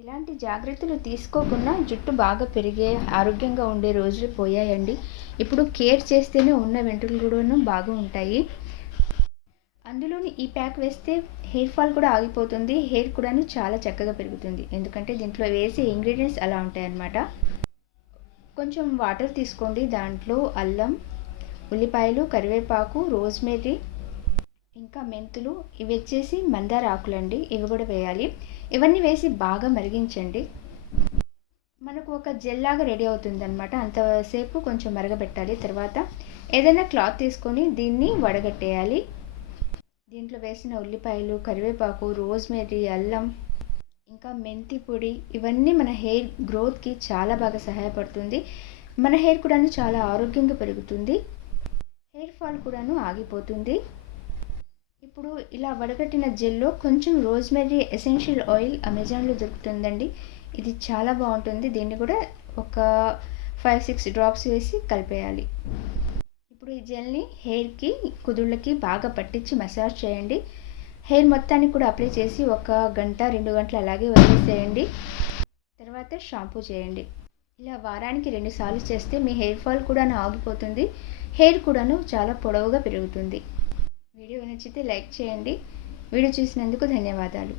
ఇలాంటి జాగ్రత్తలు తీసుకోకుండా జుట్టు బాగా పెరిగే ఆరోగ్యంగా ఉండే రోజులు పోయాయండి. ఇప్పుడు కేర్ చేస్తేనే ఉన్న వెంట్రుకలు కూడాను బాగా ఉంటాయి. అందులోని ఈ ప్యాక్ వేస్తే హెయిర్ ఫాల్ కూడా ఆగిపోతుంది. హెయిర్ కూడాను చాలా చక్కగా పెరుగుతుంది. ఎందుకంటే దీంట్లో వేసే ఇంగ్రీడియంట్స్ అలా ఉంటాయన్నమాట. కొంచెం వాటర్ తీసుకోండి. దాంట్లో అల్లం, ఉల్లిపాయలు, కరివేపాకు, రోజ్మేరీ, ఇంకా మెంతులు, ఇవి వచ్చేసి మందార ఆకులండి, ఇవి కూడా వేయాలి. ఇవన్నీ వేసి బాగా మరిగించండి. మనకు ఒక జెల్ లాగా రెడీ అవుతుందన్నమాట. అంతసేపు కొంచెం మరగబెట్టాలి. తర్వాత ఏదైనా క్లాత్ తీసుకొని దీన్ని వడగట్టేయాలి. దీంట్లో వేసిన ఉల్లిపాయలు, కరివేపాకు, రోజ్మేరీ, అల్లం, ఇంకా మెంతి పొడి, ఇవన్నీ మన హెయిర్ గ్రోత్కి చాలా బాగా సహాయపడుతుంది. మన హెయిర్ కూడాను చాలా ఆరోగ్యంగా పెరుగుతుంది. హెయిర్ ఫాల్ కూడాను ఆగిపోతుంది. ఇప్పుడు ఇలా వడగట్టిన జెల్లో కొంచెం రోజ్మెరీ ఎసెన్షియల్ ఆయిల్ అమెజాన్లో దొరుకుతుందండి. ఇది చాలా బాగుంటుంది. దీన్ని కూడా ఒక 5-6 డ్రాప్స్ వేసి కలిపేయాలి. ఇప్పుడు ఈ జెల్ని హెయిర్కి, కుదుళ్ళకి బాగా పట్టించి మసాజ్ చేయండి. హెయిర్ మొత్తానికి కూడా అప్లై చేసి 1 గంట 2 గంటలు అలాగే వదిలేసేయండి. తర్వాత షాంపూ చేయండి. ఇలా వారానికి 2 సార్లు చేస్తే మీ హెయిర్ ఫాల్ కూడా ఆగిపోతుంది. హెయిర్ కూడాను చాలా పొడవుగా పెరుగుతుంది. వీడియో నచ్చితే లైక్ చేయండి. వీడియో చూసినందుకు ధన్యవాదాలు.